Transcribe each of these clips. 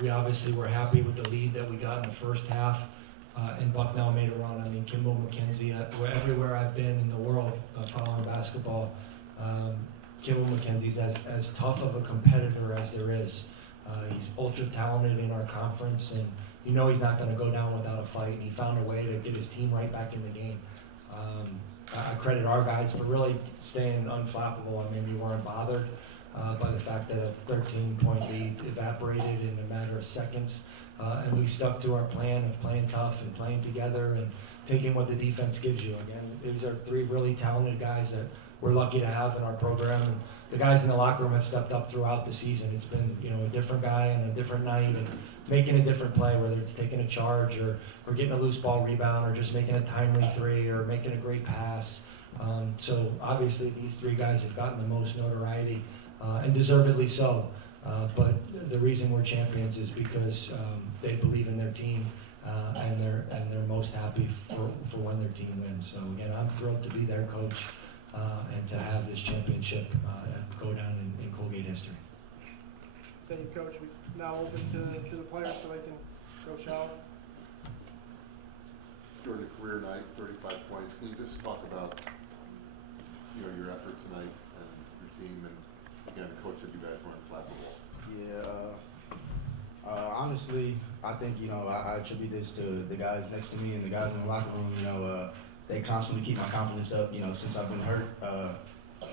We obviously were happy with the lead that we got in the first half, and Bucknell made a run. I mean, Kimball McKenzie, everywhere I've been in the world following basketball, Kimball McKenzie's as tough of a competitor as there is. He's ultra talented in our conference, and you know he's not going to go down without a fight, and he found a way to get his team right back in the game. I credit our guys for really staying unflappable. I mean, we weren't bothered by the fact that a 13-point lead evaporated in a matter of seconds, and we stuck to our plan of playing tough and playing together and taking what the defense gives you. Again, these are three really talented guys that we're lucky to have in our program, and the guys in the locker room have stepped up throughout the season. It's been, you know, a different guy and a different night, and making a different play, whether it's taking a charge or getting a loose ball rebound or just making a timely three or making a great pass. So obviously these three guys have gotten the most notoriety, and deservedly so. But the reason we're champions is because they believe in their team, and they're most happy for when their team wins. So again, I'm thrilled to be their coach, and to have this championship go down in Colgate history. Thank you, Coach. We now open to the players so they can coach out. During the career night, 35 points. Can you just talk about, you know, your effort tonight and your team, and again, Coach said you guys weren't flappable. Yeah. Honestly, I think, you know, I attribute this to the guys next to me and the guys in the locker room. You know, they constantly keep my confidence up. You know, since I've been hurt,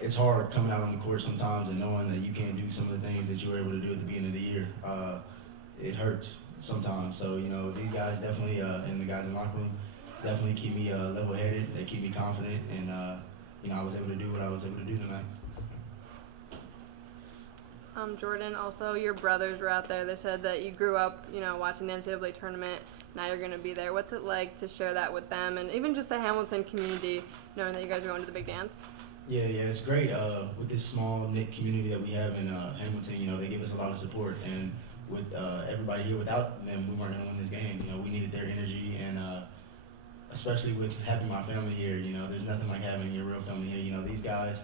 it's hard coming out on the court sometimes and knowing that you can't do some of the things that you were able to do at the beginning of the year. It hurts sometimes. So, you know, these guys definitely, and the guys in the locker room, definitely keep me level-headed. They keep me confident, and you know, I was able to do what I was able to do tonight. Jordan, also your brothers were out there. They said that you grew up, you know, watching the NCAA tournament. Now you're going to be there. What's it like to share that with them, and even just the Hamilton community, knowing that you guys are going to the big dance? Yeah, it's great. With this small knit community that we have in Hamilton, you know, they give us a lot of support, and with everybody here, without them, we weren't going to win this game. You know, we needed their energy, and especially with having my family here, you know, there's nothing like having your real family here. You know, these guys,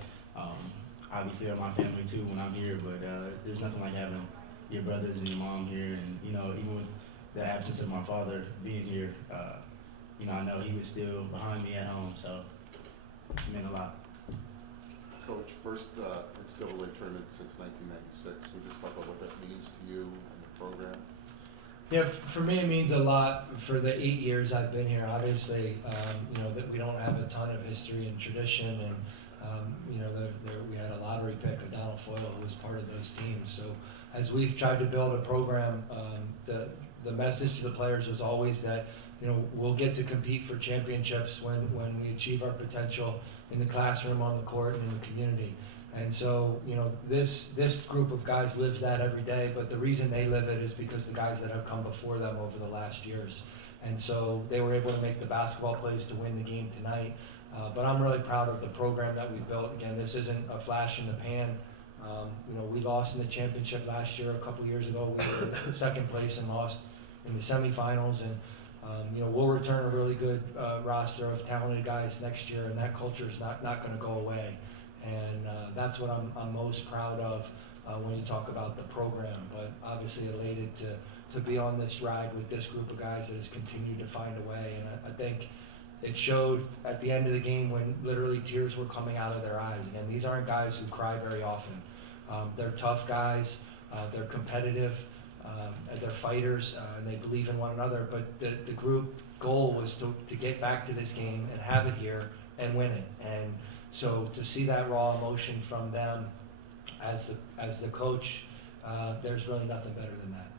obviously are my family too when I'm here, but there's nothing like having your brothers and your mom here, and, you know, even with the absence of my father being here, you know, I know he was still behind me at home, so it meant a lot. Coach, first NCAA tournament since 1996. Can you just talk about what that means to you and the program? Yeah, for me it means a lot for the 8 years I've been here. Obviously, you know, that we don't have a ton of history and tradition, and you know, we had a lottery pick, Donald Foyle, who was part of those teams. So as we've tried to build a program, the message to the players was always that, you know, we'll get to compete for championships when we achieve our potential in the classroom, on the court, and in the community. And so, you know, this group of guys lives that every day, but the reason they live it is because the guys that have come before them over the last years. And so they were able to make the basketball plays to win the game tonight. But I'm really proud of the program that we've built. Again, this isn't a flash in the pan. You know, we lost in the championship last year. A couple years ago, we were second place and lost in the semifinals. And you know, we'll return a really good roster of talented guys next year, and that culture is not going to go away. And that's what I'm most proud of when you talk about the program. But obviously elated to be on this ride with this group of guys that has continued to find a way. And I think it showed at the end of the game when literally tears were coming out of their eyes. Again, these aren't guys who cry very often. They're tough guys. They're competitive. They're fighters, and they believe in one another. But the group goal was to get back to this game and have it here and win it. And so to see that raw emotion from them as the coach, there's really nothing better than that.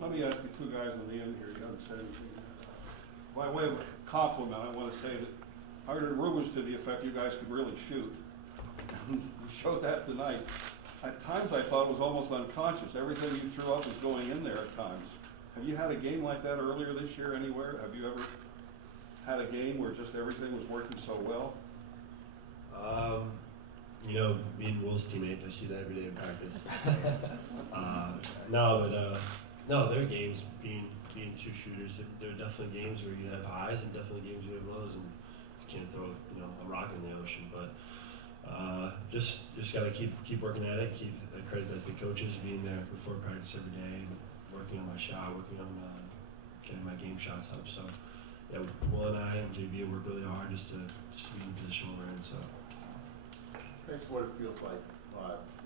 Let me ask you two guys on the end here. You haven't said anything. By way of compliment, I want to say that I heard rumors to the effect you guys could really shoot. You showed that tonight. At times I thought it was almost unconscious. Everything you threw up was going in there at times. Have you had a game like that earlier this year anywhere? Have you ever had a game where just everything was working so well? You know, me and Will's teammate, I see that every day in practice. No, there are games being two shooters. There are definitely games where you have highs and definitely games where you have lows, and you can't throw, you know, a rock in the ocean. But Just got to keep working at it. I credit that to the coaches being there before practice every day and working on my shot, working on getting my game shots up. So yeah, Will and I and JB work really hard just to be in the position we're in. So Thanks for what it feels like.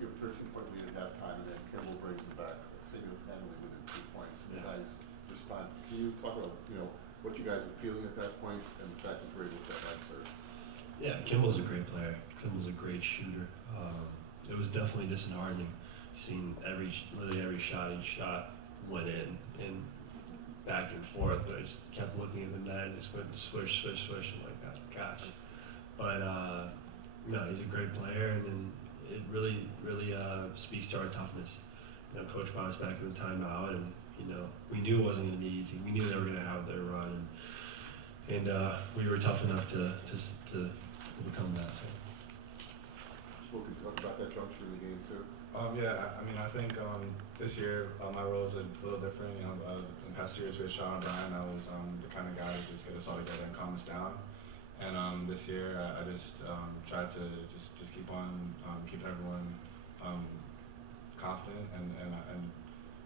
You have a 13-point lead at halftime, and then Kimball brings it back single-handedly within 2 points. You Yeah. guys respond. Can you talk about, what you guys were feeling at that point and the fact that you were able to get that serve? yeah, Kimball's a great player. Kimball's a great shooter. It was definitely disheartening seeing literally every shot he shot went in and back and forth. But I just kept looking at the net and just went swish, swish, swish. I'm like, gosh. But no, he's a great player, and it really speaks to our toughness. Coach brought us back to the timeout, and we knew it wasn't going to be easy. We knew they were going to have their run, and we were tough enough to overcome that. So. Will, can you talk about that juncture in the game too? I think this year my role is a little different. In past years with Sean O'Brien, I was the kind of guy to just get us all together and calm us down. And this year, I just tried to just keep on keeping everyone confident. And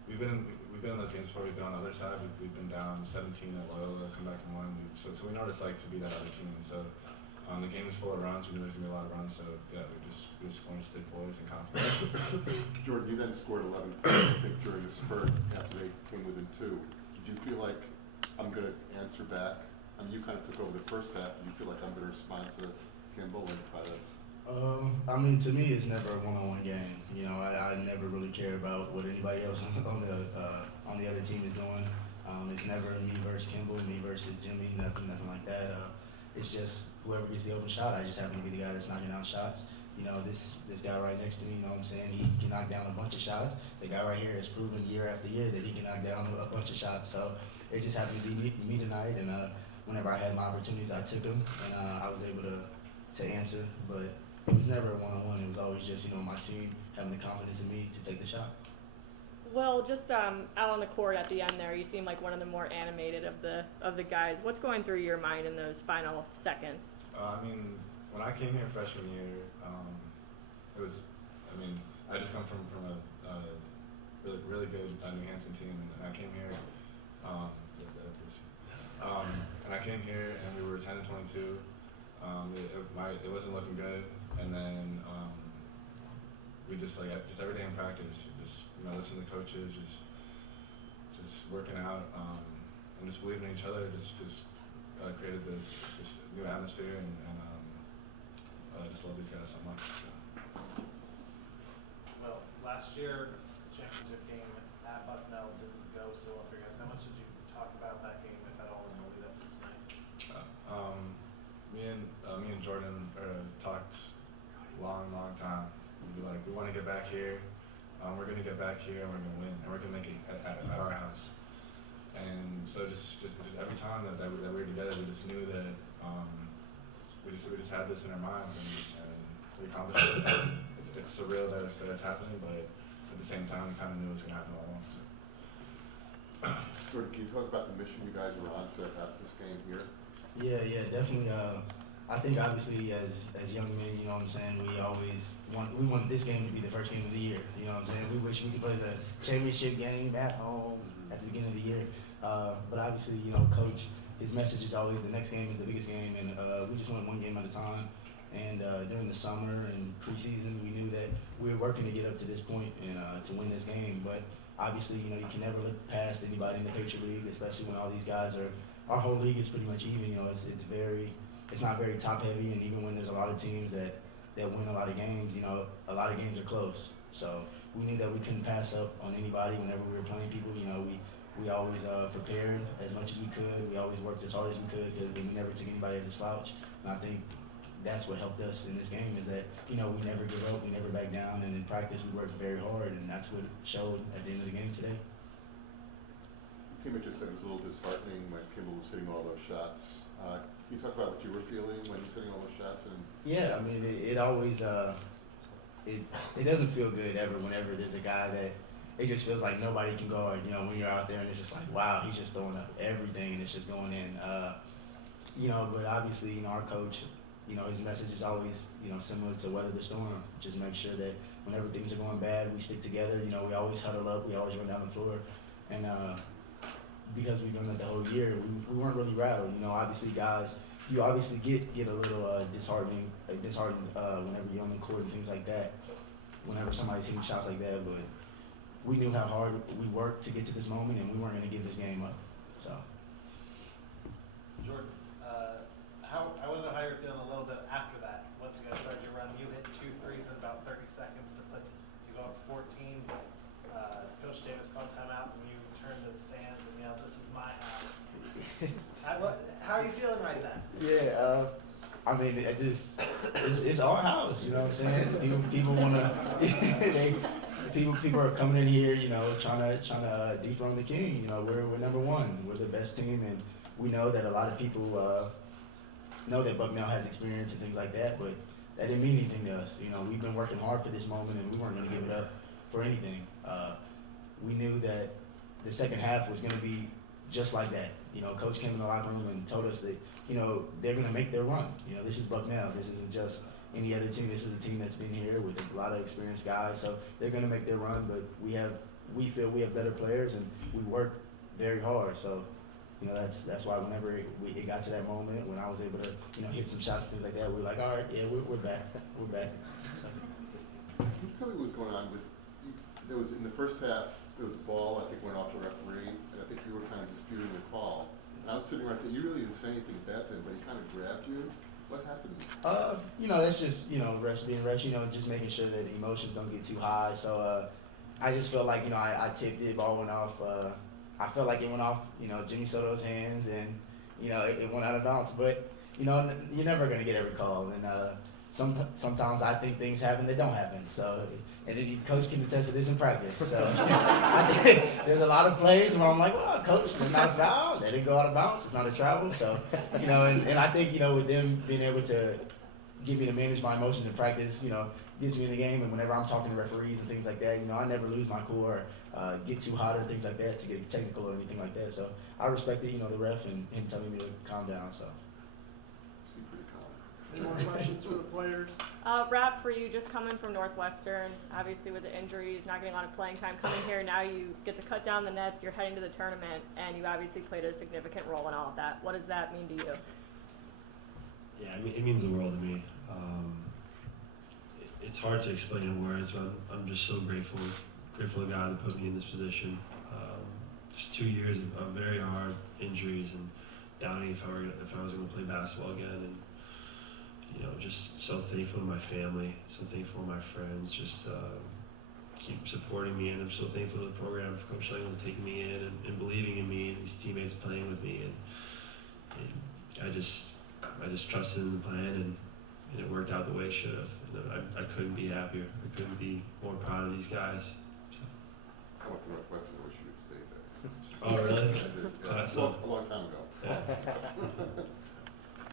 we've been in those games before. We've been on the other side. We've been down 17 at Loyola, come back and won. So we know what it's like to be that other team. And so the game is full of runs. We knew there's gonna be a lot of runs. So yeah, we just going to stay poised and confident. Jordan, you then scored 11 points, I think, during a spurt after they came within 2. Did you feel like I'm going to answer back? I mean, you kind of took over the first half. Did you feel like I'm going to respond to Kimball and try to? To me, it's never a one-on-one game. I never really care about what anybody else on the other team is doing. It's never me versus Kimball, me versus Jimmy, nothing like that. It's just whoever gets the open shot. I just happen to be the guy that's knocking down shots. This guy right next to me, he can knock down a bunch of shots. The guy right here has proven year after year that he can knock down a bunch of shots. So it just happened to be me tonight, and whenever I had my opportunities, I took them, and I was able to answer. But it was never a one-on-one. It was always just my team having the confidence in me to take the shot. Well, just out on the court at the end there, you seem like one of the more animated of the guys. What's going through your mind in those final seconds? When I came here freshman year, it was. I just come from a really good New Hampton team, and I came here. And I came here, and we were 10 and 22. It wasn't looking good, and then we just every day in practice, listen to the coaches, just working out, and just believing in each other. Just created this new atmosphere, and I just love these guys so much. So. Well, last year, championship game at Bucknell didn't go so well for you guys. How much did you talk about that game, if at all, in the lead up to tonight? Me and Jordan talked long time. We'd be like, we want to get back here. We're going to get back here, and we're going to win, and we're going to make it at our house. And so just every time that we were together, we just knew that we just had this in our minds, and we accomplished it. It's surreal that it's happening, but at the same time, we kind of knew it was going to happen all along. So. Jordan, can you talk about the mission you guys were on to have this game here? Yeah, definitely. I think obviously as young men, we wanted this game to be the first game of the year. We wish we could play the championship game at home at the beginning of the year. But obviously, Coach, his message is always the next game is the biggest game, and we just went one game at a time. And during the summer and preseason, we knew that we were working to get up to this point and to win this game. But obviously, you can never look past anybody in the Patriot League, especially when all these guys are. Our whole league is pretty much even. It's not very top heavy, and even when there's a lot of teams that win a lot of games, a lot of games are close. So we knew that we couldn't pass up on anybody whenever we were playing people. We always prepared as much as we could. We always worked as hard as we could because we never took anybody as a slouch. And I think that's what helped us in this game is that, we never give up, we never back down, and in practice we worked very hard, and that's what showed at the end of the game today. The team had just said it was a little disheartening when Kimball was hitting all those shots. Can you talk about what you were feeling when he was hitting all those shots? Yeah, it always, it doesn't feel good ever whenever there's a guy that it just feels like nobody can guard, when you're out there and it's just like, wow, he's just throwing up everything and it's just going in. But obviously, our coach, you know, his message is always, you know, similar to weather the storm. Just make sure that whenever things are going bad, we stick together. You know, we always huddle up, we always run down the floor, and because we've done that the whole year, we weren't really rattled. You know, obviously guys, you obviously get a little disheartened whenever you're on the court and things like that. Whenever somebody's hitting shots like that, but we knew how hard we worked to get to this moment, and we weren't going to give this game up. So. Jordan, I want to know how you're feeling a little bit after that. Once you guys started your run, you hit 2 threes in about 30 seconds to go up 14. Coach Davis called timeout, and you turned to the stands and yelled, "This is my house." How are you feeling right then? Yeah, I mean, it's our house, you know what I'm saying? People want to, people are coming in here, you know, trying to dethrone the king. You know, we're number one, we're the best team, and we know that a lot of people know that Bucknell has experience and things like that, but that didn't mean anything to us. You know, we've been working hard for this moment, and we weren't going to give it up for anything. We knew that the second half was going to be just like that. You know, Coach came in the locker room and told us that, you know, they're going to make their run. You know, this is Bucknell. This isn't just any other team. This is a team that's been here with a lot of experienced guys. So they're going to make their run, but we feel we have better players, and we work very hard. So, you know, that's why whenever it got to that moment when I was able to, you know, hit some shots and things like that, we were like, all right, yeah, we're back. We're back. So. Can you tell me what was going on with, there was, in the first half, there was a ball, I think, went off the referee, and I think you were kind of disputing the call. And I was sitting right there, you really didn't say anything at that time, but he kind of grabbed you. What happened? You know, that's just, you know, refs being refs, you know, just making sure that emotions don't get too high. So I just felt like, you know, I tipped it, ball went off. I felt like it went off, you know, Jimmy Soto's hands, and, you know, it went out of bounds. But, you know, you're never going to get every call. And sometimes I think things happen that don't happen. So, and then Coach can attest to this in practice. So I think there's a lot of plays where I'm like, well, Coach, it's not a foul. They didn't go out of bounds. It's not a travel. So, you know, and I think, you know, with them being able to get me to manage my emotions in practice, you know, gets me in the game. And whenever I'm talking to referees and things like that, you know, I never lose my cool or get too hot or things like that to get technical or anything like that. So I respected, you know, the ref and him telling me to calm down. So. Seemed pretty calm. Any more questions for the players? Rap, for you, just coming from Northwestern, obviously with the injuries, not getting a lot of playing time, coming here, now you get to cut down the nets, you're heading to the tournament, and you obviously played a significant role in all of that. What does that mean to you? Yeah, I mean, it means the world to me. It's hard to explain in words, but I'm just so grateful to God that put me in this position. Just 2 years of very hard injuries and doubting if I was going to play basketball again, and you know, just so thankful to my family, so thankful to my friends, just keep supporting me, and I'm so thankful to the program for Coach Langel taking me in and believing in me, and these teammates playing with me, and I just trusted in the plan, and it worked out the way it should have. I couldn't be happier. I couldn't be more proud of these guys. So. I went to Northwestern, I wish you would stay there. Oh, really? I did, yeah. Class up. A long time ago. Yeah.